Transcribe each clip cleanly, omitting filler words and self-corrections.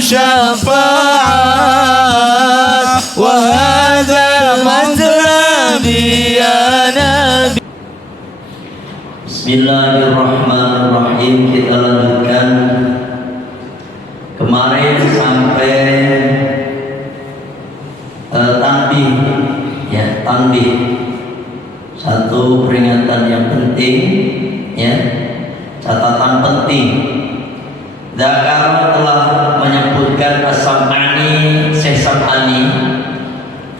syafaat wa hadza mazlabi ya nabi. Bismillahirrahmanirrahim. Kita lanjutkan. Kemarin sampai tanbih, ya, tanbih. Satu peringatan yang penting, ya, catatan penting. Zakar telah menyebutkan as-sam'ani, Syekh Sam'ani,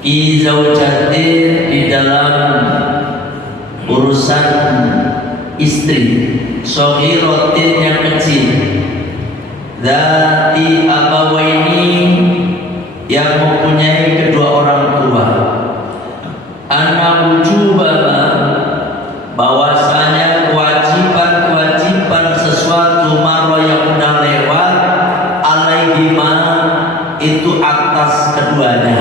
fi zaujatin, di dalam urusan istri, shaghiratin yang kecil, dzati abawaini, yang mempunyai kedua orang tua, anna wujubama, bahwasanya kewajiban sesuatu maro yang udah lewat, alaihima, itu atas keduanya,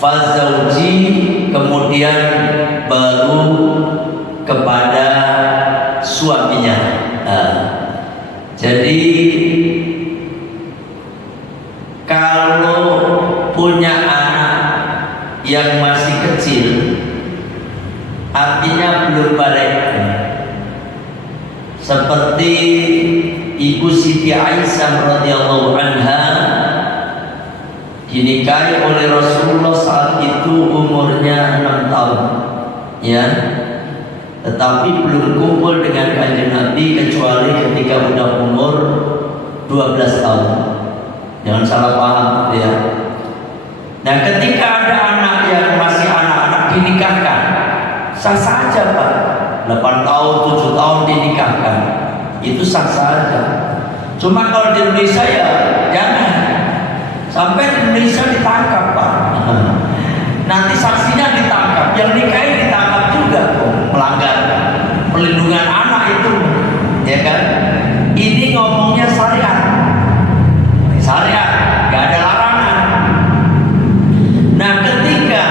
fazauji, kemudian baru kepada suaminya. Jadi kalau punya anak yang masih kecil, artinya belum balik, seperti Ibu Siti Aisyah radhiyallahu anha, dinikahi oleh Rasulullah saat itu umurnya 6 tahun, ya, tetapi belum kumpul dengan Kanjeng Nabi kecuali ketika udah umur 12 tahun. Jangan salah paham, ya. Nah, ketika ada anak yang masih anak-anak dinikahkan, sah saja, Pak. 8 tahun, 7 tahun dinikahkan, itu sah saja. Cuma kalau di Indonesia, ya jangan sampai di Indonesia ditangkap, Pak. Nanti saksinya ditangkap, yang nikahi ditangkap juga, melanggar perlindungan anak itu, ya kan? Ini ngomongnya syariat, gak ada larangan. Nah, ketika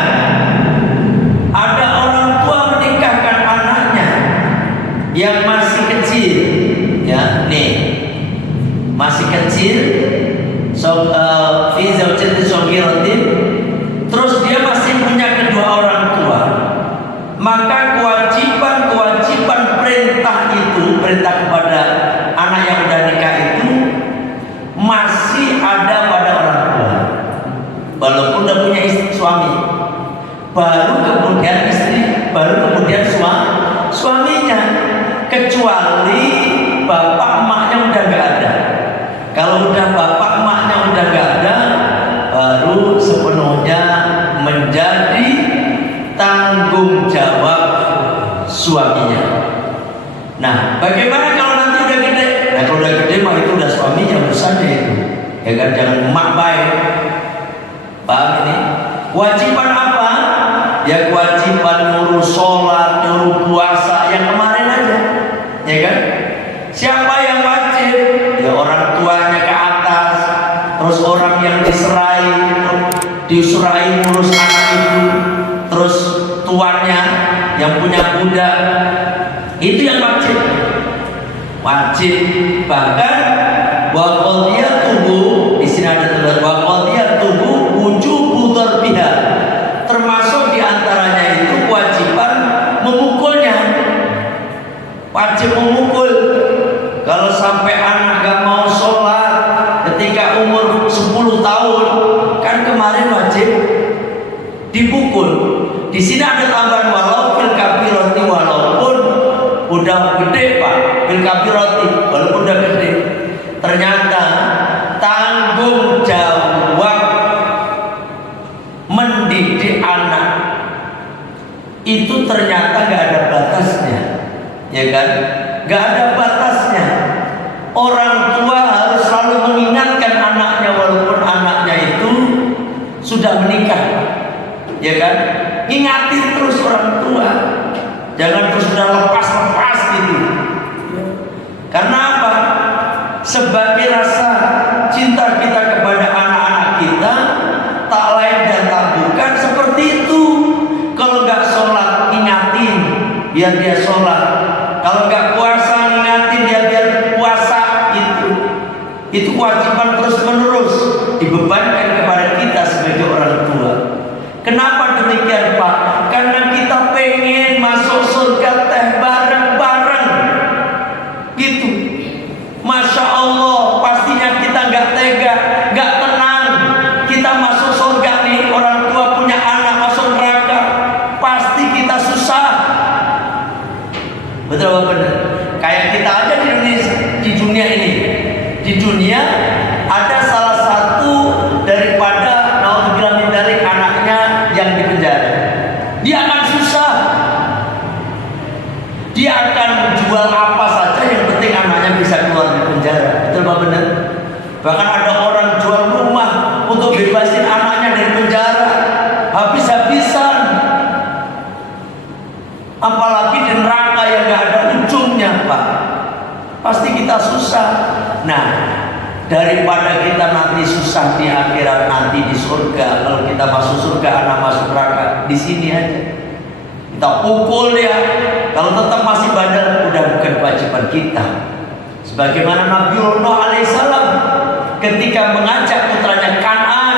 ada orang tua menikahkan anaknya yang masih kecil, ya, nih, masih kecil, fi zaujatin shaghiratin, terus dia masih punya kedua orang tua, maka kewajiban perintah itu, perintah kepada anak yang udah nikah itu masih ada pada orang tua, walaupun udah punya suami, baru kemudian istri, baru kemudian suaminya, kecuali bapak emaknya udah gak ada. Kalau udah bapak emaknya udah gak ada, baru sepenuhnya menjadi tanggung jawab suaminya. Nah, bagaimana kalau nanti udah gede? Nah, kalau udah gede mah itu udah suaminya urusannya itu, ya kan? Jangan emak baik. Paham ini? Kewajiban apa? Ya kewajiban nyuruh sholat, nyuruh puasa yang kemarin aja, ya kan? Siapa yang wajib? Ya orang tuanya ke atas, terus orang yang disurai ngurus anak itu, terus tuannya yang punya budak, itu yang wajib. Bahkan waqadiyatuhu, di sini ada tulis waqadiyatuhu wujubu darbiha, termasuk diantaranya itu kewajiban memukulnya, wajib memukul. Kalau sampai anak gak mau sholat ketika umur 10 tahun, kan kemarin wajib dipukul. Di sini ada tambahan walau fil kabirati, walaupun udah gede, Pak, fil kabirati, walaupun udah gede. Ternyata tanggung jawab mendidik anak itu ternyata gak ada batasnya, ya kan? Gak ada batasnya. Orang tua harus selalu mengingatkan anaknya walaupun anaknya itu sudah menikah, ya kan? Ingatin terus orang tua, jangan terus sudah lepas gitu. Karena apa? Sebagai rasa cinta kita kepada anak-anak kita, tak lain dan tak bukan seperti itu. Kalau nggak sholat, ingatin biar dia sholat. Kalau nggak puasa, ingatin dia biar puasa. Itu kewajiban terus menerus. demikian Pak? Karena kita pengen masuk surga teh bareng-bareng gitu. Masya Allah, pastinya kita nggak tega, nggak tenang. Kita masuk surga nih, orang tua punya anak masuk neraka, pasti kita susah. Betul apa benar? Kayak kita aja di Indonesia, di dunia ini, di dunia ada salah satu daripada naudzubillah min dzalik anaknya yang di penjara. Dia akan susah. Dia akan menjual apa saja yang penting anaknya bisa keluar dari penjara. Betul apa benar? Bahkan ada orang jual rumah untuk bebasin anaknya dari penjara, habis-habisan. Apalagi di neraka yang gak ada ujungnya Pak, pasti kita susah. Nah, daripada kita nanti susah di akhirat, nanti di surga, kalau kita masuk surga, anak masuk neraka, di sini aja kita pukul ya. Kalau tetap masih bandel, udah bukan kewajiban kita. Sebagaimana Nabi Nuh alaihissalam ketika mengajak putranya Kan'an,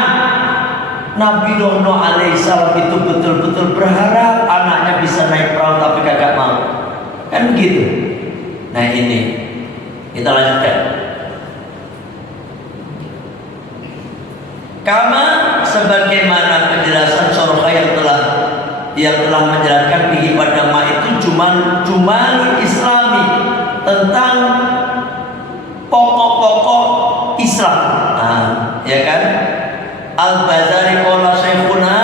Nabi Nuh alaihissalam itu betul-betul berharap anaknya bisa naik perahu, tapi kagak mau. Kan begitu. Nah ini kita lanjutkan. Kama sebagaimana penjelasan Syarah yang telah menjelaskan bihi pada ma itu jumalul islami, tentang pokok-pokok Islam. Nah, ya kan? Al-Bazari qala syekhuna,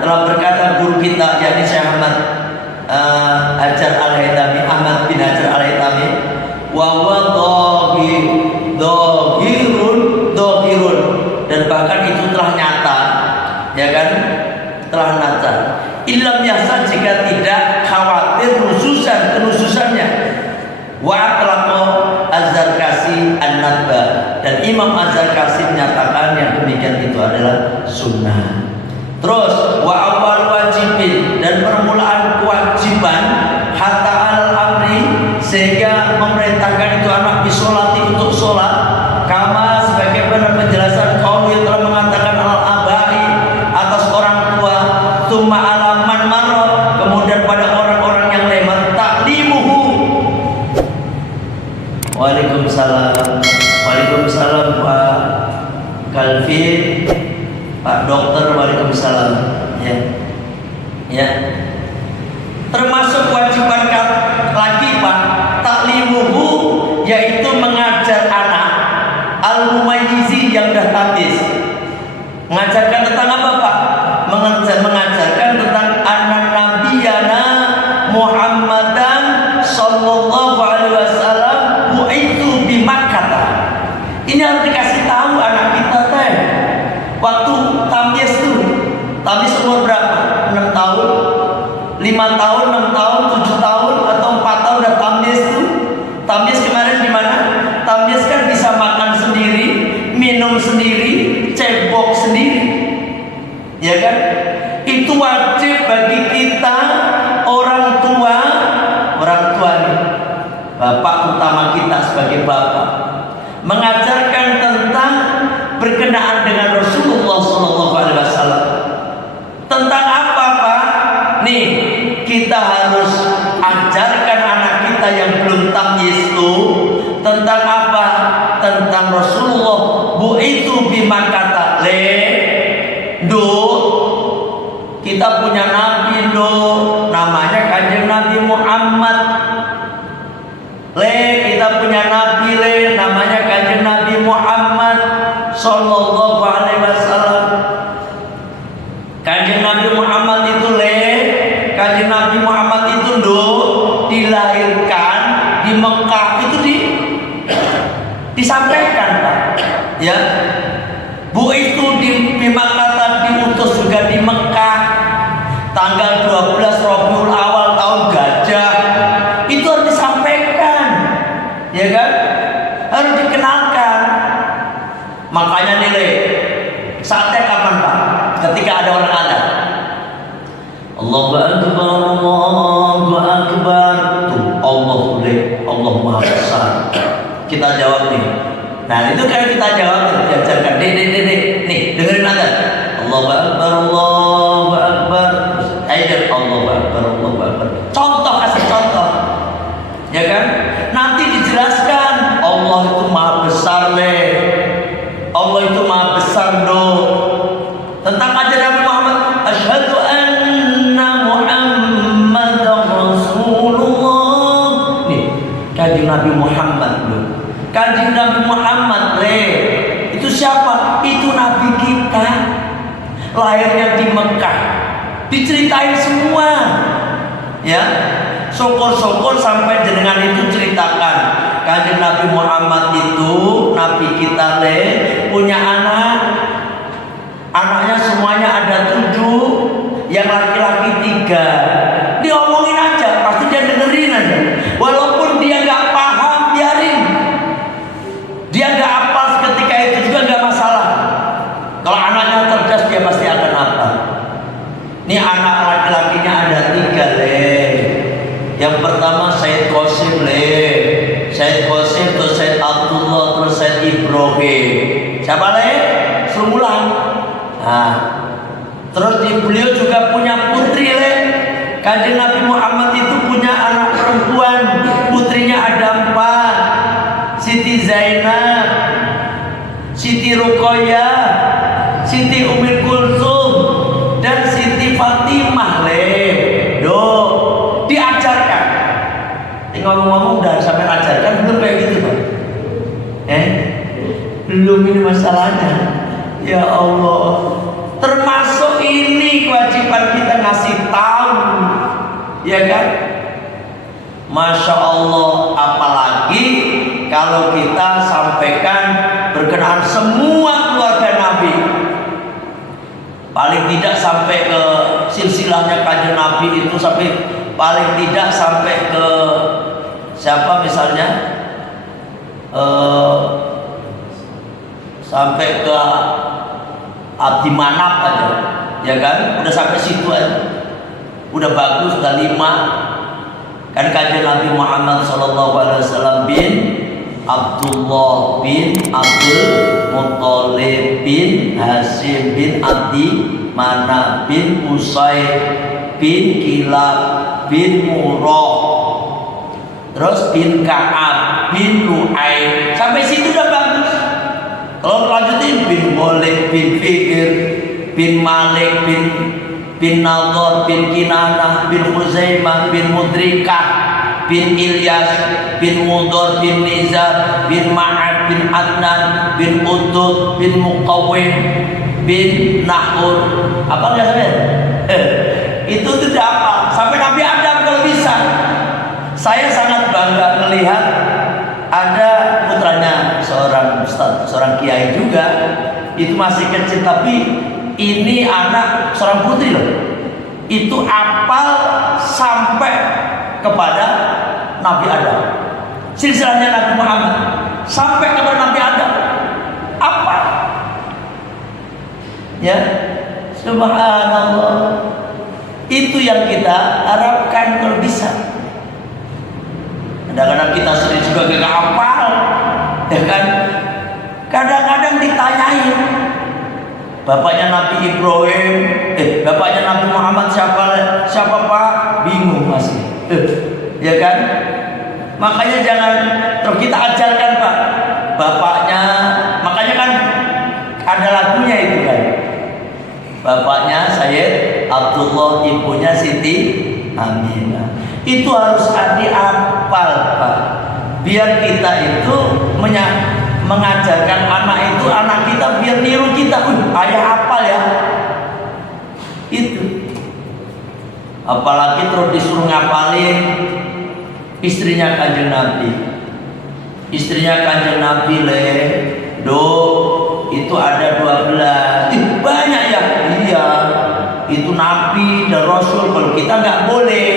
telah berkata guru kita yakni Syekh Ahmad Hajar Al-Haytami, Ahmad bin Hajar Al-Haytami, wa dhahirun, dan bahkan itu telah nyata, ya kan? Telah nyata. Illam yahsan, jika tidak khawatir kenususannya. Wa atlaqa Az-Zarkasi An-Nadba, dan Imam Az-Zarkasi menyatakan yang demikian itu adalah sunnah. Terus wa awal wajibin, dan permulaan kewajiban hatta al-amri, sehingga memerintahkan itu anak bisolati, untuk sholat, kama sebagaimana penjelasan kaum yang telah mengatakan al-abai, atas orang tua, summa alaman marot, kemudian pada orang-orang yang lewat, taklimuhu. Waalaikumsalam. Waalaikumsalam Pak Kalvin, Pak Dokter. Waalaikumsalam. Ya, ya. Termasuk kewajiban lagi Pak, taklimuhu, yaitu mengajar anak al-mumayyizi yang dah tamyiz. Mengajarkan tentang apa Pak? Mengajarkan tentang anak nabiyana Muhammadan sallallahu alaihi wasallam bu'itsu bi Makkah. Ini harus dikasih tahu anak kita teh. Waktu tamyiz tuh, tamyiz umur berapa? 6 tahun, 5 tahun, 6 tahun, 7 tahun, atau 4 tahun udah tamyiz tuh. Tamyiz kemarin gimana? Tamyiz kan bisa makan sendiri, minum sendiri, cebok sendiri, ya kan? Itu wajib bagi kita orang tua nih, bapak utama kita sebagai bapak, mengajarkan tentang berkenaan dengan Rasulullah SAW. Tentang apa Pak? Nih, kita harus ajarkan anak kita yang belum tamyiz itu tentang apa? Tentang Rasulullah. Bu itu bima kata kita punya nabi namanya Kanjeng Nabi Muhammad. Kita punya nabi namanya Kanjeng Nabi Muhammad sallallahu alaihi wasallam. Kanjeng Nabi Muhammad itu Kanjeng Nabi Muhammad itu dilahirkan di Mekah, itu disampaikan Pak, ya. Bu itu di Makkah, diutus juga di Mekah tanggal 12 Rabiul Awal tahun gajah. Itu harus disampaikan, ya kan? Harus dikenalkan. Makanya saatnya kapan Pak? Ketika ada orang adzan, Allahu Akbar, Allahu Akbar, tuh Allah Maha Besar. Kita jawab nih. Nah itu kan kita jawab, diajarkan, dek, nih dengerin adzan. Allahu Akbar, Allahu Akbar. Nabi Muhammad loh. Kanjeng Nabi Muhammad itu siapa? Itu Nabi kita. Lahirnya di Mekah. Diceritain semua. Ya. Syukur-syukur sampai jenengan itu ceritakan. Kanjeng Nabi Muhammad itu Nabi kita punya anak. Anaknya semuanya ada 7, yang laki-laki 3. Diomongin aja, pasti dia dengerin aja. Walaupun dia nggak paham, biarin. Dia nggak hafal seketika itu juga nggak masalah. Kalau anaknya cerdas, dia pasti akan hafal. Ini anak laki-lakinya ada 3 Yang pertama Said Qasim Said Qasim, terus Said Abdullah, terus Said Ibrahim. Siapa Suruh ulang. Nah, terus beliau juga punya putri Kanjeng Nabi Muhammad itu punya anak perempuan. Putrinya ada 4. Siti Zainab, Siti Ruqayyah, Siti Ummi Kulsum, dan Siti Fatimah diajarkan. Ngomong-ngomong udah sampai ajarkan belum kayak gitu Pak? Belum, ini masalahnya. Ya Allah, termasuk ini kewajiban kita ngasih tahu, ya kan? Masya Allah, apalagi kalau kita sampaikan berkenaan semua keluarga Nabi. Paling tidak sampai ke silsilahnya Kanjeng Nabi itu, sampai paling tidak sampai ke siapa misalnya, sampai ke Abdi Manaf aja, ya kan? Udah sampai situ aja, udah bagus, udah 5. Kan Kanjeng Nabi Muhammad SAW bin Abdullah bin Abdul Muttalib bin Hashim bin Abdi Manaf bin Qusay bin Kilab bin Murrah, terus bin Ka'ab bin Lu'ay. Sampai situ udah bagus. Kalau lanjutin bin Malik bin Fikir bin Malik bin Nadhar bin Kinanah bin Khuzaimah bin Mudrikah bin Ilyas bin Mudhar bin Nizar bin Ma'ad bin Adnan bin Udud bin Muqawwim bin Nahur. Apa enggak sampai? Itu tidak apa. Sampai Nabi Adam kalau bisa. Saya sangat bangga melihat ada putranya seorang ustaz, seorang kiai juga. Itu masih kecil, tapi ini anak seorang putri loh. Itu apal sampai kepada Nabi Adam. Silsilahnya Nabi Muhammad sampai kepada Nabi Adam. Apa? Ya, subhanallah. Itu yang kita harapkan kalau bisa. Kadang-kadang kita sering juga gak hafal, ya kan? Kadang-kadang ditanyain, bapaknya Nabi Ibrahim, bapaknya Nabi Muhammad siapa Pak? Bingung masih, ya kan? Makanya jangan terus kita ajarkan Pak, bapaknya. Makanya kan ada lagunya itu kan. Bapaknya Sayyid Abdullah, ibunya Siti Aminah. Itu harus dihafal Pak. Biar kita itu mengajarkan anak kita biar niru kita. Ayah hafal ya. Itu. Apalagi terus disuruh ngapalin istrinya Kanjeng Nabi. Istrinya Kanjeng Nabi itu ada 12. Banyak ya. Iya. Itu Nabi dan Rasul. Kalau kita nggak boleh.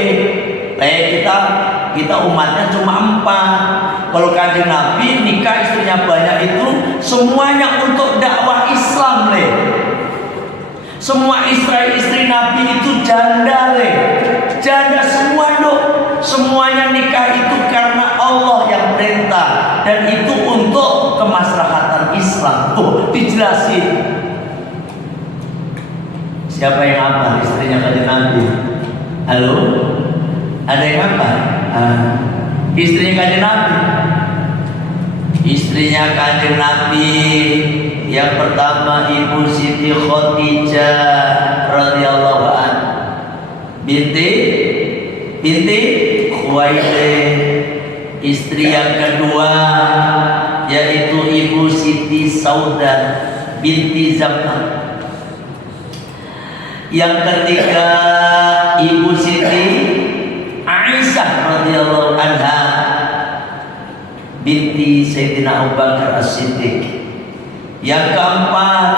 Kita umatnya cuma 4. Kalau Kanjeng Nabi nikah istrinya banyak itu semuanya untuk dakwah Islam Semua istri Nabi itu janda Janda semua Semuanya nikah itu karena Allah yang perintah, dan itu untuk kemaslahatan Islam. Dijelasin. Siapa yang hafal istrinya Kanjeng Nabi? Halo? Ada yang hafal? Istrinya Kanjeng Nabi. Istrinya Kanjeng Nabi yang pertama Ibu Siti Khadijah radhiyallahu anha binti Khuwailid. Istri yang kedua yaitu Ibu Siti Saudah binti Zam'ah. Yang ketiga Ibu Siti Aisyah radhiyallahu anha binti Sayyidina Abu Bakar As-Siddiq. Yang keempat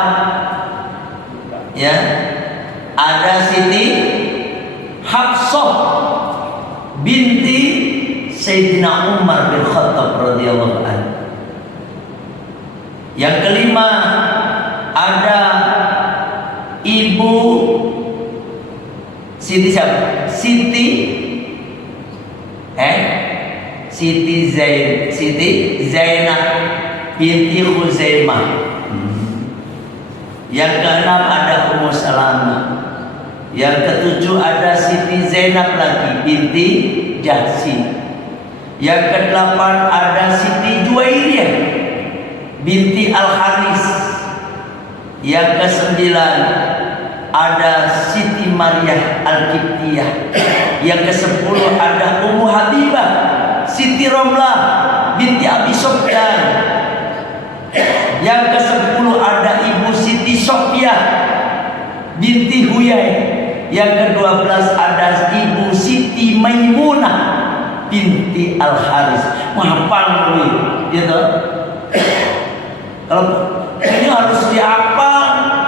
ya ada Siti Hafsah binti Sayyidina Umar bin Khattab radhiyallahu anhu. Yang kelima ada Ibu Siti siapa? Siti Zainab binti Khuzaimah. Yang keenam ada Ummu Salamah. Yang ketujuh ada Siti Zainab lagi binti Jahsi. Yang kedelapan ada Siti Juwairiyah binti Al-Haris. Yang kesembilan ada Siti Maryah Al-Qibtiyah. Yang kesepuluh ada Ummu Habibah Siti Romlah binti Abi Sufyan. Yang kesepuluh ada Ibu Siti Sophia binti Huyai. Yang ke-12 ada Ibu Siti Maimunah binti Al-Haris. Menghafal gitu. Kalau ini harus dihafal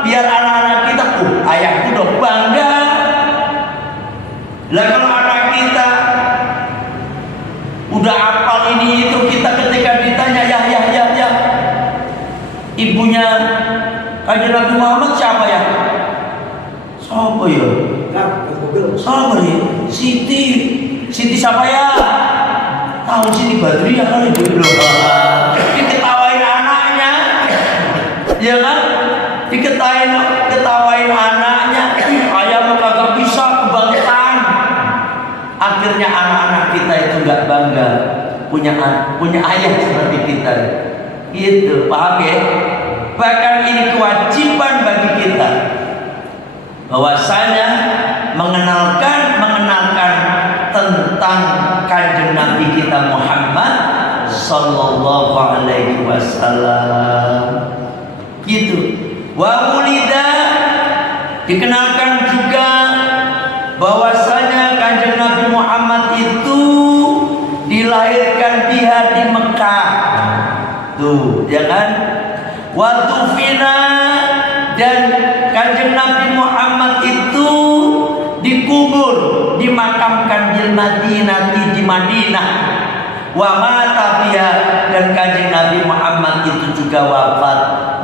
biar anak-anak kita, ayahku udah bangga. Lah kalau anak kita udah hafal ini itu, kita ketika ditanya ya ibunya Kanjeng Nabi Muhammad siapa ya? Siapa ya? Siapa ya? Siti siapa ya? Tahu Siti Badriah kali dulu. Diketawain anaknya, ya kan? Diketawain anaknya. Ayah mah kagak bisa kebangetan. Akhirnya anak-anak kita itu nggak bangga punya ayah seperti kita. Gitu, paham ya? Bahkan ini kewajiban bagi kita bahwasanya mengenalkan tentang Kanjeng Nabi kita Muhammad sallallahu alaihi wasallam. Gitu. Wa ulida, dikenalkan juga bahwasanya Kanjeng Nabi Muhammad itu dilahirkan dia di Mekah. Tuh, ya kan? Wa tufina, dan Kanjeng Nabi Muhammad itu dikubur, dimakamkan di Madinah. Wa mata biha, dan Kanjeng Nabi Muhammad itu juga wafat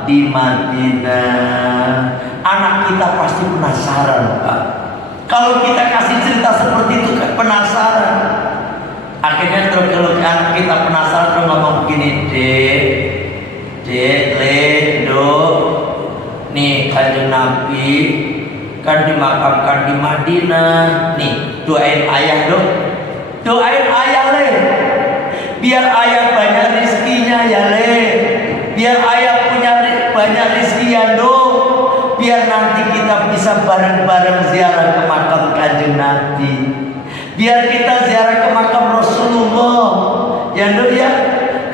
di Madinah. Anak kita pasti penasaran, Pak. Kalau kita kasih cerita seperti itu kan penasaran. Akhirnya terus kalau anak kita penasaran terus ngomong begini, Dek, nih Kanjeng Nabi kan dimakamkan di Madinah. Nih, doain ayah dong. Doain ayah le. Biar ayah banyak rezekinya ya le. Biar ayah punya banyak rezeki ya dong. Biar nanti kita bisa bareng-bareng ziarah ke makam Kanjeng Nabi. Biar kita ziarah ke makam Rasulullah. Ya dong ya.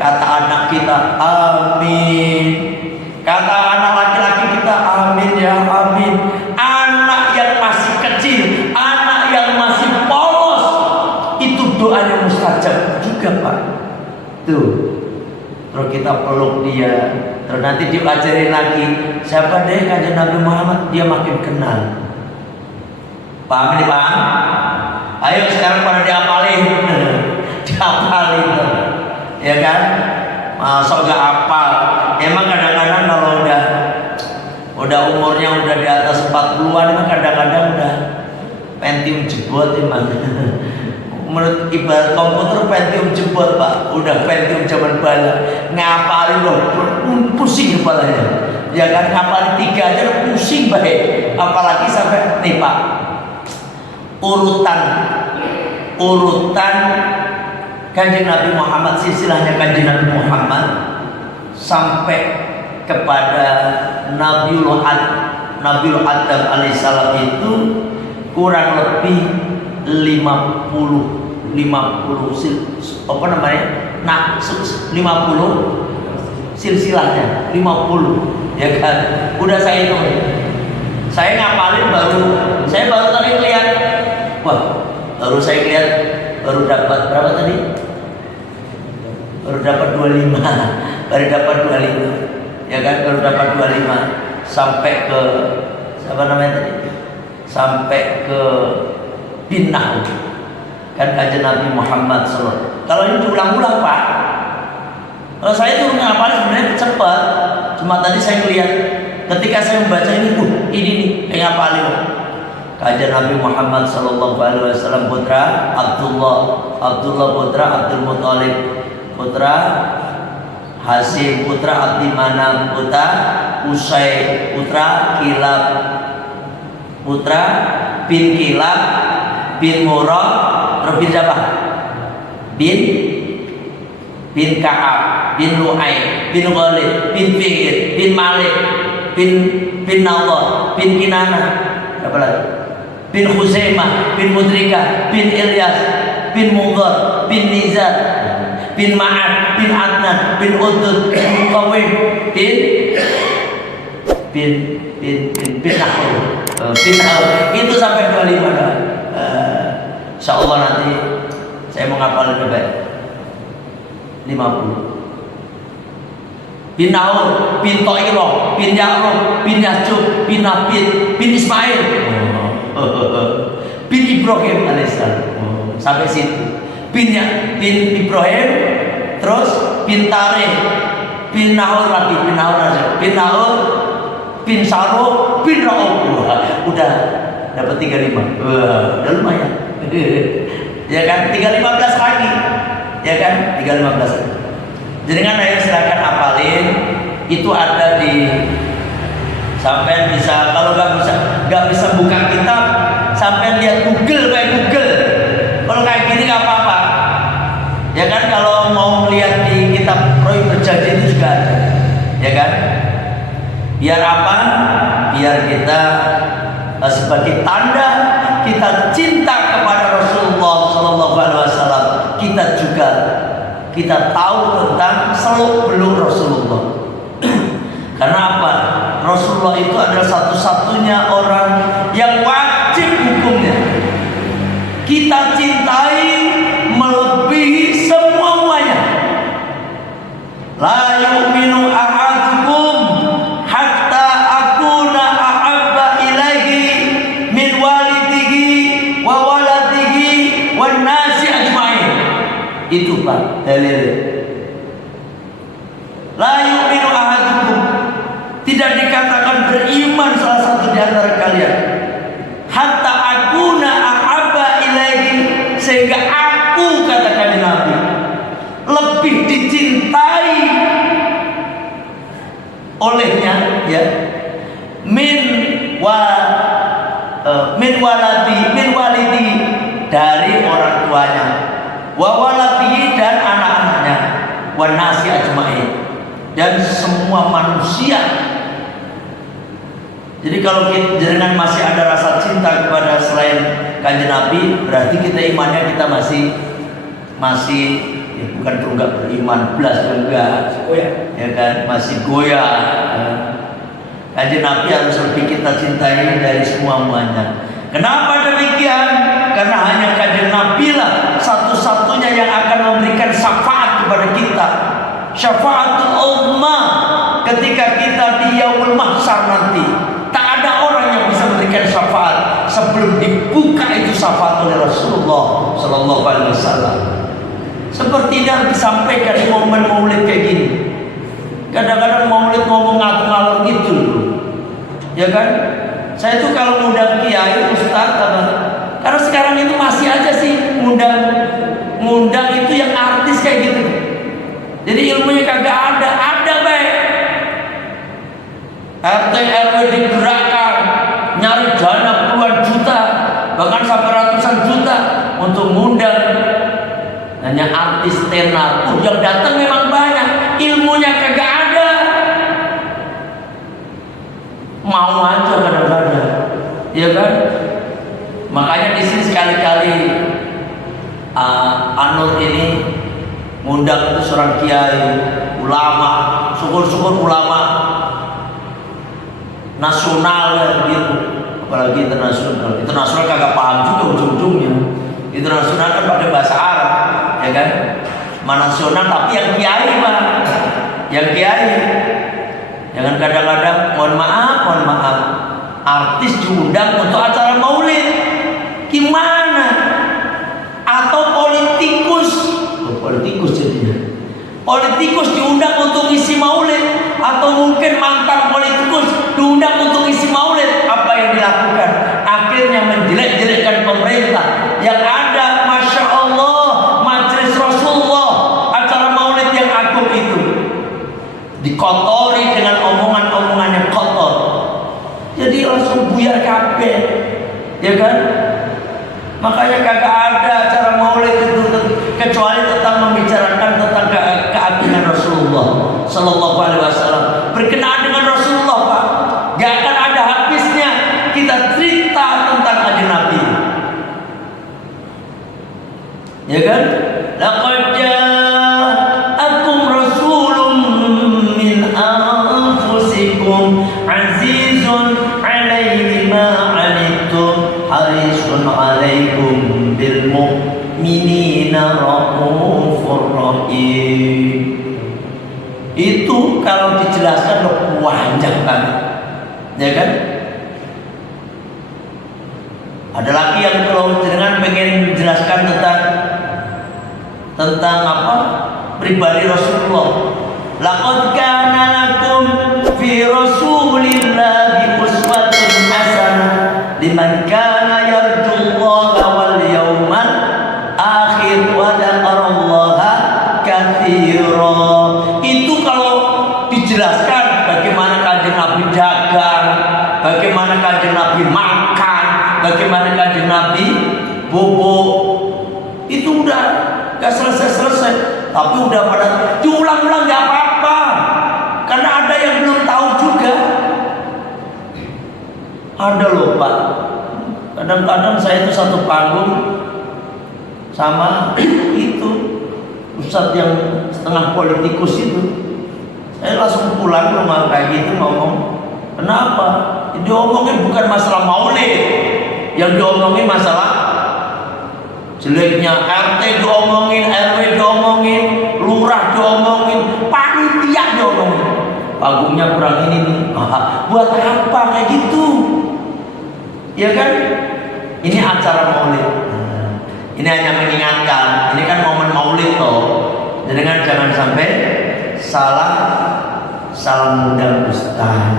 Kata anak kita, amin. Kata anak laki-laki kita, amin ya amin. Anak yang masih kecil, anak yang masih polos, itu doanya mustajab juga, Pak. Tuh, terus kita peluk dia, terus nanti diajarin lagi, siapa deh Kanjeng Nabi Muhammad, dia makin kenal. Paham ini, Pak? Ayo sekarang pada diapalin, diapalin, ya kan? Masuk gak hafal. Emang kadang-kadang kalau udah umurnya udah di atas 40-an, emang kadang-kadang udah Pentium jebot emang. Menurut ibarat komputer Pentium jebot, Pak. Udah Pentium zaman bala. Ngapalin loh, pusing kepalanya. Ya kan, ngapalin 3 aja udah pusing baik. Apalagi sampai nih, Pak. Urutan Kanjeng Nabi Muhammad, silsilahnya Kanjeng Nabi Muhammad sampai kepada Nabiul Adam alaihissalam itu kurang lebih 50 apa namanya? Nah, 50 silsilahnya 50 ya kan. Udah saya hitung. Saya ngapalin saya baru tadi lihat. Wah, baru saya lihat baru dapat berapa tadi? Baru dapat 25. Baru dapat 25. Ya kan, baru dapat 25 sampai ke apa namanya tadi? Sampai ke Binah. Kan kajian Nabi Muhammad SAW. Kalau ini diulang-ulang Pak. Kalau saya itu ngapalin sebenarnya cepat. Cuma tadi saya lihat ketika saya membaca ini nih yang ngapalin. Kajian Nabi Muhammad SAW putra Abdullah putra Abdul Muthalib, putra Hasim, putra Abdi Manaf, putra Usai, putra Kilab, putra bin Kilab bin Murrah, terus bin siapa? Bin Ka'ab, bin Lu'ay, bin Ghalib, bin Fi'ir, bin Malik, bin Nawar, bin Kinana, apa lagi? Bin Khuzaimah, bin Mudrika, bin Ilyas, bin Mudhar, bin Nizar, bin Ma'ad, bin Adnan, bin Udud, bin Muqawim, bin Nahur, itu sampai 25. Insyaallah nanti saya mau ngapalin lebih 50. Bin Nahur, bin To'iroh, bin Ya'rub, bin Ya'jub, bin Nabid, bin Ismail, bin Ibrahim alaihissalam, sampai situ. Bin Ibrahim, terus bin Tarikh, bin Nahur lagi, bin Nahur, bin Saruh, bin Ra'ub. Udah dapat 35. Udah lumayan. Ya kan, tinggal 15 lagi. Ya kan, tinggal 15 lagi. Jadi kan saya silakan apalin. Itu ada di sampai bisa, kalau nggak bisa buka kitab, sampai lihat Google kayak Google. Kalau kayak gini nggak apa-apa. Ya kan, kalau mau melihat di kitab Roy Berjanji itu juga ada. Ya kan? Biar apa? Biar kita sebagai tanda kita cinta kepada Rasulullah SAW, kita tahu tentang seluk-beluk Rasulullah. Karena apa? Rasulullah itu adalah satu-satunya orang yang wajib hukumnya kita cintai melebihi semuanya. La yu'minu ahadukum hatta akuna ahabba ilaihi min walidihi wa waladihi wan nasi ajmain. Itu Pak dalil. La yu'minu ahadukum, tidak dikatakan beriman salah satu di antara kalian, hatta akuna ahabba ilaihi, sehingga aku, katakan Nabi, lebih dicintai olehnya, ya, min walidi, dari orang tuanya, wa waladihi, dan anak-anaknya, wa nasi ajmain, dan semua manusia. Jadi kalau kita masih ada rasa cinta kepada selain Kanjeng Nabi, berarti kita imannya kita masih ya, bukan enggak beriman, belas enggak, ya kan, masih goyah. Kanjeng Nabi harus lebih kita cintai dari semuanya. Kenapa demikian? Karena hanya Kanjeng Nabi lah satu-satunya yang akan memberikan syafaat kepada kita, syafaatul uzma, ketika kita di yaumul mahsyar nanti. Tak ada orang yang bisa memberikan syafaat sebelum dibuka itu syafaat oleh Rasulullah Sallallahu Alaihi Wasallam. Seperti yang disampaikan di momen maulid kayak gini. Kadang-kadang maulid ngomong ngalor gitu, ya kan? Saya tuh kalau ngundang kiai, ustaz, karena sekarang itu masih aja sih ngundang itu yang artis kayak gitu. Jadi ilmunya kagak ada baik. RT RW digerakkan nyari dana puluhan juta, bahkan sampai ratusan juta untuk ngundang hanya artis tenar. Yang datang memang banyak, ilmunya kagak ada. Mau aja kadang-kadang, ya kan? Makanya di sini sekali-kali Anur ini ngundang itu seorang kiai, ulama, syukur-syukur ulama nasional gitu, apalagi internasional. Internasional kagak paham juga ujung-ujungnya. Internasional kan pakai bahasa Arab, ya kan? Nasional tapi yang kiai mah, yang kiai. Jangan kadang-kadang mohon maaf, artis diundang untuk acara maulid, gimana? Atau politikus jadinya. Politikus diundang untuk isi maulid, atau mungkin mantan politikus diundang untuk isi maulid. Apa yang dilakukan? Akhirnya menjelek-jelekkan pemerintah. Yang ada, masya Allah, majelis Rasulullah, acara maulid yang agung itu dikotori dengan omongan-omongan yang kotor. Jadi langsung buyar kabeh, ya kan? Makanya kagak ada acara maulid itu kecuali tentang membicarakan tentang keagungan Rasulullah Sallallahu Alaihi Wasallam, berkenaan dengan Rasulullah, Pak. Gak akan ada habisnya kita cerita tentang kanjeng Nabi, ya kan? Laqad ja'akum rasulun min anfusikum azizun 'alaihi ma 'anittum harisun 'alaikum bil mu'minina raufur rahim. Itu kalau dijelaskan panjang banget, ya kan? Ada lagi yang kalau dengan pengen menjelaskan tentang apa pribadi Rasulullah. Laqad kana lakum fi Rasulillahi uswatun hasanah liman kana yarjullaha wal yawmal akhir wa dzakarallaha katsira. Itu kalau dijelaskan bagaimana kanjeng Nabi dagang, bagaimana kanjeng Nabi makan, bagaimana kanjeng Nabi bobo, itu udah gak selesai-selesai. Tapi udah pada diulang-ulang gak apa-apa, karena ada yang belum tahu juga. Ada loh Pak, kadang-kadang saya itu satu panggung sama itu ustadz yang setengah politikus itu, saya langsung pulang rumah kayak gitu ngomong, kenapa? Diomongin bukan masalah maulid, yang diomongin masalah jeleknya RT diomongin, RW diomongin, lurah diomongin, panitia diomongin, panggungnya kurang ini nih. Buat apa kayak gitu? Ya kan? Ini acara maulid. Ini hanya mengingatkan, ini kan momen maulid toh. Jadi kan jangan sampai salah undang ustaz,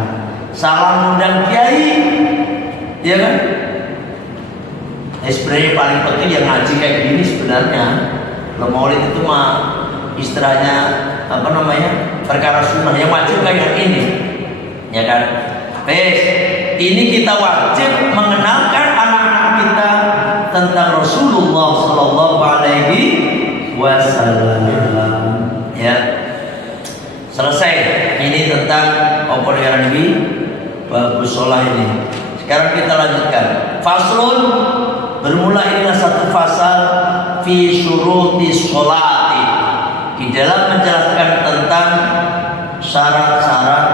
salah undang kiai, ya kan? Sebenarnya paling penting yang ngaji kayak gini sebenarnya. Kalau maulid itu mah istilahnya apa namanya, perkara sunnah, yang wajib kayak ini, ya kan? Ini kita wajib mengenalkan anak-anak kita tentang Rasulullah Sallallahu Alaihi Wasallam. Ya, selesai. Ini tentang apa Nabi bagus sholat ini. Sekarang kita lanjutkan. Faslun, bermula inilah satu fasal fi syuruti sholati, di dalam menjelaskan tentang syarat-syarat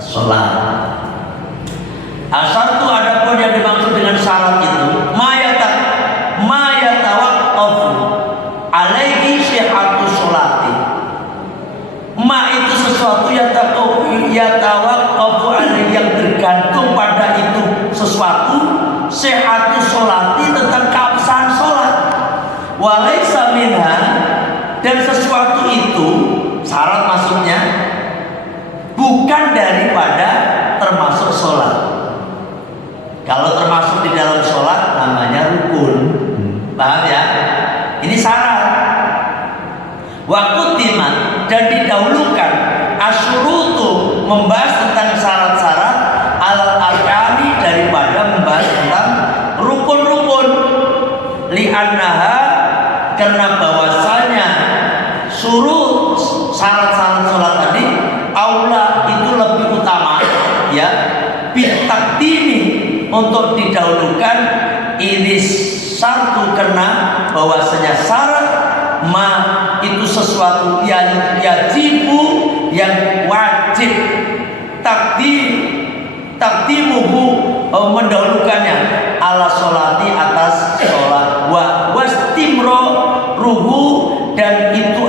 sholat. Asal itu ada pun yang dimaksud dengan syarat itu mayatawaqqafu alaihi syihatu sholati. Itu sesuatu yatawaqqafu alaihi, yang tergantung pada itu sesuatu, syihatu sholati, tentang keabsahan sholat. Walaysa minha, dan sesuatu itu syarat maksudnya bukan daripada termasuk sholat. Kalau termasuk di dalam sholat namanya rukun, paham ya? Ini syarat. Wa qutimat, dan didahulukan asyurutu, membahas tentang syarat-syarat, al-arkani, daripada membahas tentang rukun-rukun. Li'annaha, karena bahwasanya surut syarat-syarat sholat tadi aula, itu lebih utama, ya, bitakdimi, untuk didahulukan iris syartu karena bahwasanya syarat ma itu sesuatu yang yajibu, yang wajib. Takdimuhu mendahulukannya ala sholati atas sholat, wastimro ruhu, dan itu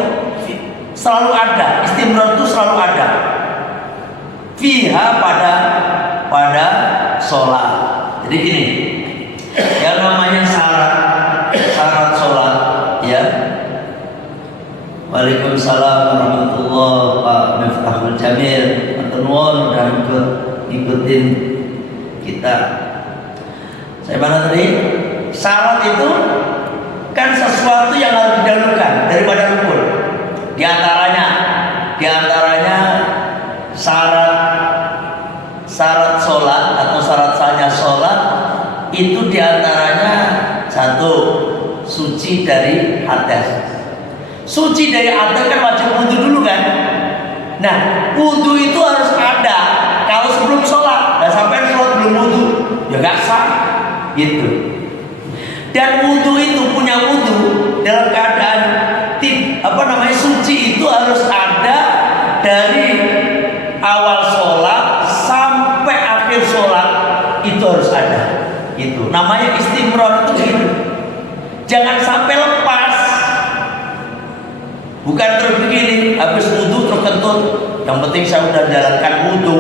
selalu ada, istimro itu selalu ada fiha pada sholat. Jadi gini, yang namanya syarat sholat ya. Waalaikumsalam warahmatullahi Pak Miftahul Jamil Atenwon dan ikutin kita. Saya mana tadi? Syarat itu kan sesuatu yang harus didahulukan daripada rukun. Di antaranya syarat sholat atau syarat sahnya sholat itu diantaranya satu, suci dari hadas. Suci dari hadas kan wajib wudhu dulu kan. Nah, wudhu itu harus ada. Kalau sebelum sholat, dan sampai sholat belum wudhu, ya gak sah gitu. Dan wudhu itu punya wudhu dalam keadaan suci itu harus ada dari awal sholat sampai akhir sholat, itu harus ada. Itu namanya istimror, itu gitu. Jangan sampai lepas. Bukan terus begini, habis wudhu terus kentut. Yang penting saya udah jalankan wudhu,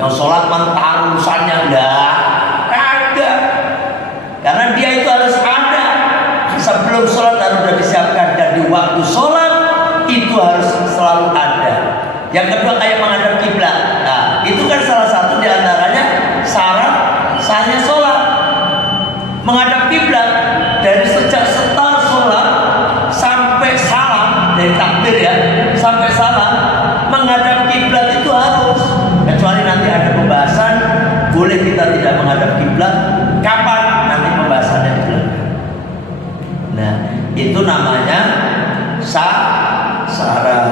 yang sholat mentah urusannya enggak ada. Karena dia itu harus ada sebelum sholat, harus sudah disiapkan, dan di waktu sholat itu harus selalu ada. Yang kedua kayak menghadap kiblat. Nah, itu kan salah satu diantaranya syarat sahnya sholat. Menghadap kiblat dari sejak setar sholat sampai salam, dari takbir ya sampai salam, menghadap kiblat itu harus. Kecuali nanti ada pembahasan boleh kita tidak menghadap kiblat kapan, nanti pembahasannya dijelaskan. Nah, itu namanya syarat,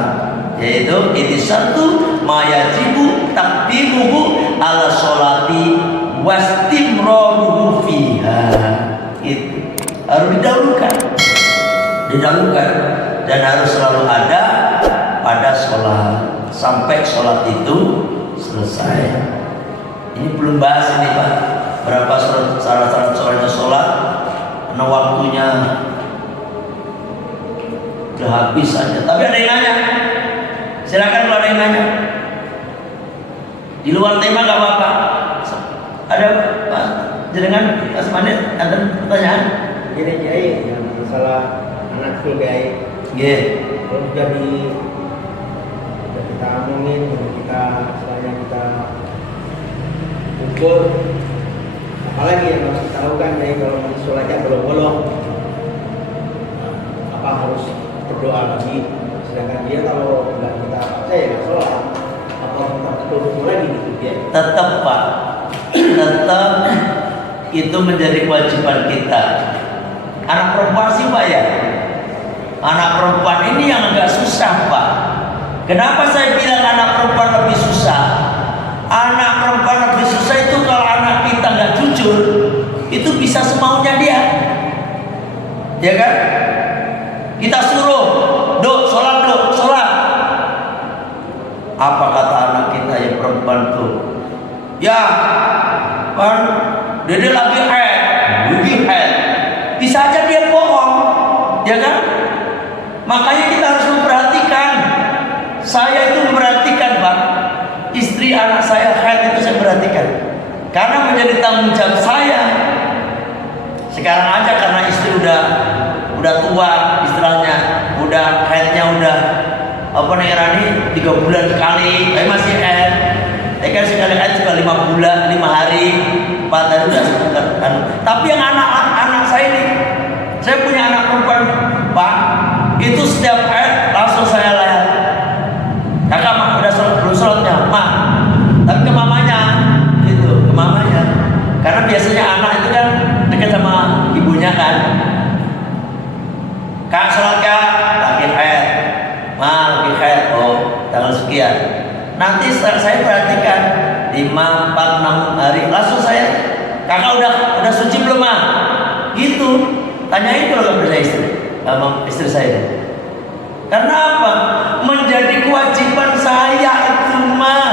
yaitu ini satu mayajibu takdimuhu ala sholati wastimroruhu fiha. Itu harus didahulukan dan harus selalu ada pada sholat sampai sholat itu selesai. Ini belum bahas ini Pak, berapa syarat-syarat sholat, karena waktunya udah habis saja. Tapi ada yang nanya, silakan kalau ada yang nanya. Di luar tema nggak apa-apa. Ada Pak jenengan Mas Manit, ada pertanyaan? Gini Kiai, yang masalah anak full Kiai. Kalau jadi kita omongin, kita selain kita ukur, apalagi yang harus kita lakukan Kiai kalau mau sholatnya bolong-bolong, apa harus berdoa lagi? Sedangkan dia kalau nggak kita paksa ya nggak sholat, apa tetap betul lagi gitu Kiai? Tetap Pak, tetap itu menjadi kewajiban kita. Anak perempuan sih Pak ya, anak perempuan ini yang agak susah Pak. Kenapa saya bilang anak perempuan lebih susah? Anak perempuan lebih susah itu kalau anak kita nggak jujur, itu bisa semaunya dia, ya kan? Kita suruh, duk sholat, apa kata anak kita yang perempuan tuh? Ya kan, dia lagi head, bisa aja dia bohong, ya kan? Makanya kita harus memperhatikan. Saya itu memperhatikan Pak, istri anak saya head itu saya perhatikan, karena menjadi tanggung jawab saya. Sekarang aja karena istri udah tua istilahnya, udah headnya udah Rani 3 bulan sekali, tapi masih head. Kan sekali head juga 5 bulan, 5 hari, 4 hari udah sebentar kan. Tapi yang anak saya ini, saya punya anak perempuan Pak, itu setiap head langsung saya lihat, kakak mak udah belum sholatnya mak, tapi ke mamanya gitu, ke mamanya, karena biasanya anak itu kan dekat sama ibunya kan. Kak sholat kak, lagi head, ma lagi head, oh tanggal sekian. Nanti saya perhatikan 5, 4, 6 hari langsung saya, kakak udah suci belum ma? Gitu itu. Tanya itu kalau bersama istri saya. Karena apa? Menjadi kewajiban saya itu mah.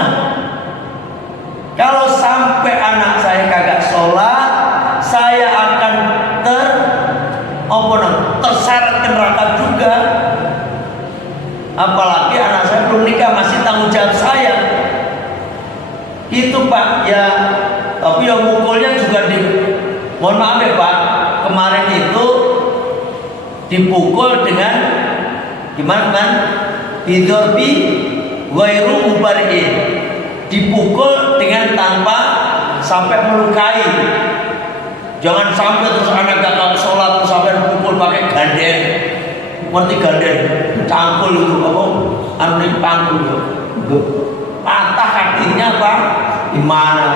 Kalau sampai anak saya kagak sholat, saya akan terseret ke neraka juga. Apalagi anak saya belum nikah, masih tanggung jawab saya. Itu Pak, ya. Tapi yang mukulnya juga mohon maaf ya Pak, kemarin itu dipukul dengan gimana kan? Bidorbi wairu mubariin, dipukul dengan tanpa sampai melukai. Jangan sampai terus anak gak sholat terus sampai pukul pakai ganden. Ngerti ganden? Cangkul itu apa? Anu pangkul itu. Patah kakinya Pak. Gimana?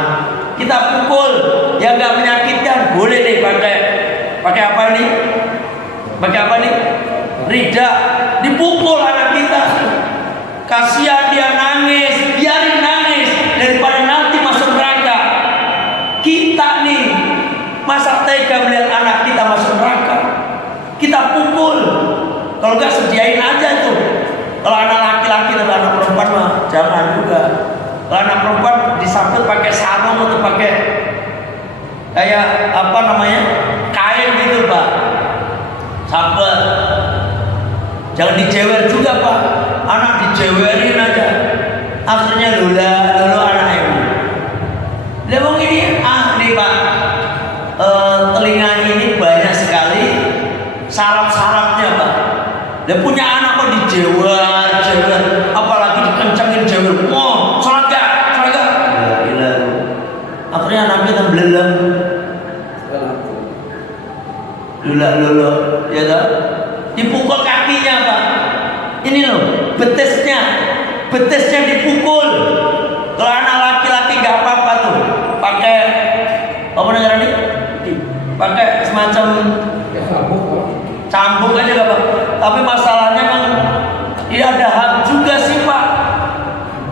Kita pukul yang gak menyakitkan, boleh nih pakai apa nih? Pakai apa nih? Rida. Dipukul anak kita. Kasihan dia nangis, biarin nangis daripada nanti masuk neraka. Kita nih masa tega melihat anak kita masuk neraka? Kita pukul. Kalau enggak sediain aja tuh. Kalau anak laki-laki atau anak perempuan mah jangan juga. Kalau anak perempuan disambut pakai sarung atau pakai kayak apa namanya, kain gitu Pak. Sambut. Jangan dijewer juga Pak. Anak dijewerin aja. Akhirnya lulu anak ibu. Lewong ini nih Pak. Telinga ini banyak sekali syarat-syaratnya Pak. Dia punya anak kok dijewer, apalagi dikencengin jewer. Oh, sholat gak? Gila. Akhirnya anaknya tembelem. Lulu, ya tak? Dipukul kakinya Pak. Ini loh, betisnya dipukul. Kalau anak laki-laki gak apa-apa tuh, pakai apa namanya ini? Pakai semacam cambuk aja gak Pak. Tapi masalahnya kan dia ada hak juga sih Pak.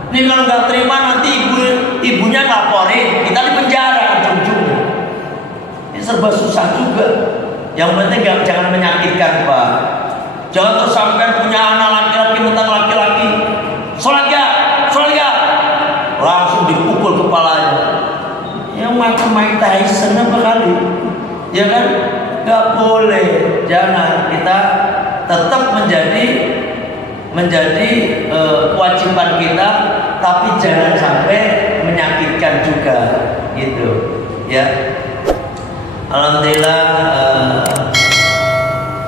Ini kalau nggak terima nanti ibunya laporin, kita di penjara ujung-ujungnya. Ini serba susah juga. Yang penting jangan menyakitkan Pak. Jangan terus sampai punya anak laki-laki mentang laki-laki, sholat gak? Langsung dipukul kepalanya. Yang macam Mike Tyson apa kali? Ya kan? Gak boleh. Jangan. Kita tetap menjadi kewajiban kita, tapi jangan sampai menyakitkan juga, gitu. Ya. Alhamdulillah.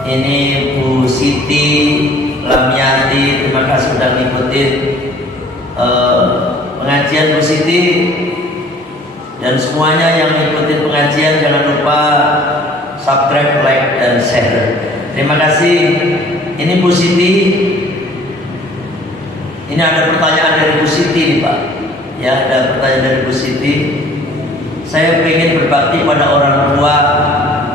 Ini Bu Siti Lamyati, terima kasih sudah ngikutin pengajian Bu Siti. Dan semuanya yang ngikutin pengajian jangan lupa subscribe, like, dan share. Terima kasih. Ini Bu Siti. Ini ada pertanyaan dari Bu Siti nih Pak. Ya, ada pertanyaan dari Bu Siti. Saya ingin berbakti pada orang tua,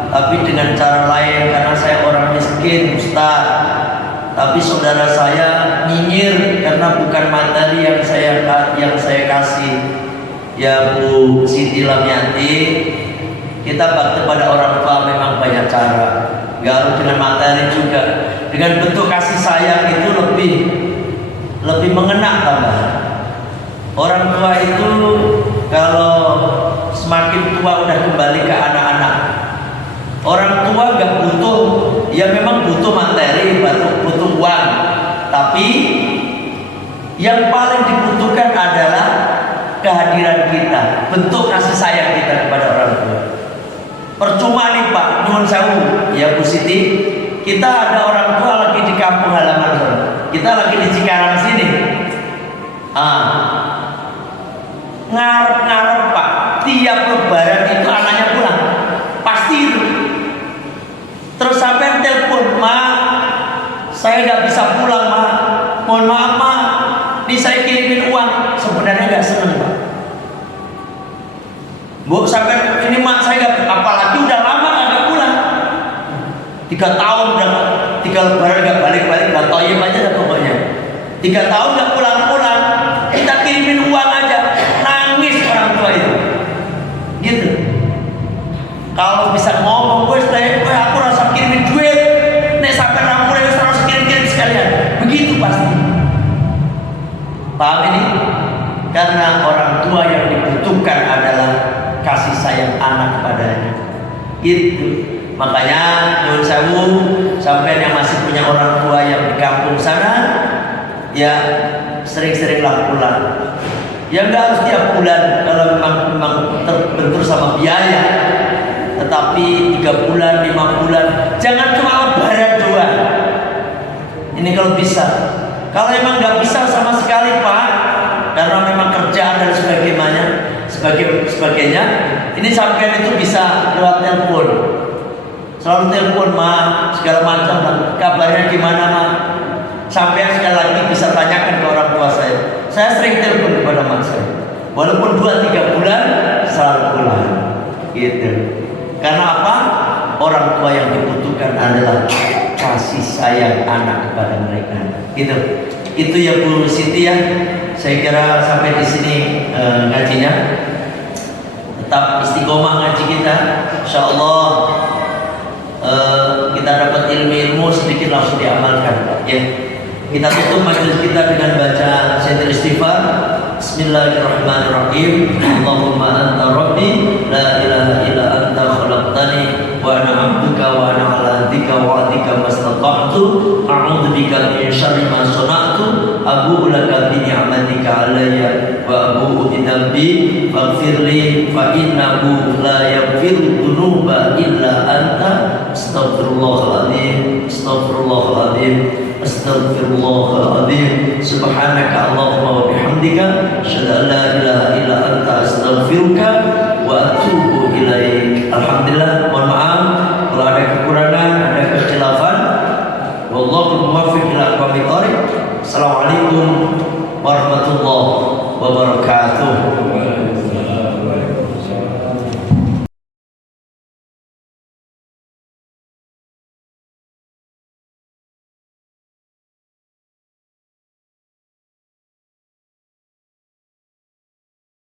tapi dengan cara lain karena saya orang miskin, Ustaz. Tapi saudara saya nyinyir karena bukan materi yang saya kasih. Ya Bu Siti Lamyanti, kita bakti pada orang tua memang banyak cara. Gak harus dengan materi juga. Dengan bentuk kasih sayang itu lebih mengena tambah. Orang tua itu kalau semakin tua udah kembali ke anak-anak. Orang tua gak butuh, ya memang butuh materi, butuh uang. Tapi yang paling dibutuhkan adalah kehadiran kita, bentuk kasih sayang kita kepada orang tua. Percuma nih Pak, nyuwun sewu, ya Bu Siti, kita ada orang tua lagi di kampung halaman, kita lagi di Cikarang sini. Ngarep Pak, tiap lebaran itu anaknya pulang, pasti itu. Terus sampai telepon, Ma, saya nggak bisa pulang, Ma. Mohon maaf, Ma. Ini saya kirimin uang. Sebenarnya nggak seneng Pak. Bu, sampai ini mak saya nggak, apalagi udah lama nggak pulang. 3 tahun udah, 3 lebaran nggak balik-balik, nggak toyim aja dah pokoknya. 3 tahun nggak pulang-pulang, kita kirimin uang aja, nangis orang tua itu. Gitu. Kalau bisa ngomong, gue mulai, aku rasa kirimin duit. Nek sampai ra mulai wis harus kirim-kirim sekalian. Begitu pasti. Paham ini? Karena orang tua yang dibutuhkan adalah kasih sayang anak padanya. Itu makanya nyuwun sewu sampai yang masih punya orang tua yang di kampung sana, ya sering-seringlah pulang. Ya enggak harus tiap bulan kalau memang terbentur sama biaya. Tetapi 3 bulan, 5 bulan, jangan cuma lebaran doang. Ini kalau bisa. Kalau memang nggak bisa sama sekali Pak, karena memang kerjaan dan sebagainya, ini sampean itu bisa lewat telepon. Selalu telepon Ma, segala macam lah. Kabarnya gimana Ma? Sampean sekali lagi bisa tanyakan ke orang tua saya. Saya sering telepon kepada mak saya. Walaupun 2-3 bulan selalu pulang. Gitu. Karena apa? Orang tua yang dibutuhkan adalah kasih sayang anak kepada mereka. Gitu. Itu ya Bu Siti ya. Saya kira sampai di sini ngajinya. Tetap istiqomah ngaji kita. Insyaallah kita dapat ilmu-ilmu sedikit langsung diamalkan. Ya. Kita tutup majelis kita dengan baca syair istighfar. Bismillahirrahmanirrahim. Allahumma anta rabbi la ilaha illa anta khalaqtani wa ana 'abduka wa ana 'ala ahdika wa wa'dika mastata'tu a'udzu bika min syarri ma sana'tu abu'u laka bi ni'matika 'alayya wa abu'u bi dhanbi faghfirli fa innahu la yaghfiru dzunuba illa anta astaghfirullahaladzim astaghfirullahaladzim astaghfirullahaladzim subhanaka Allahumma wa bihamdika asyhadu an la ilaha illa anta astaghfiruka wa atubu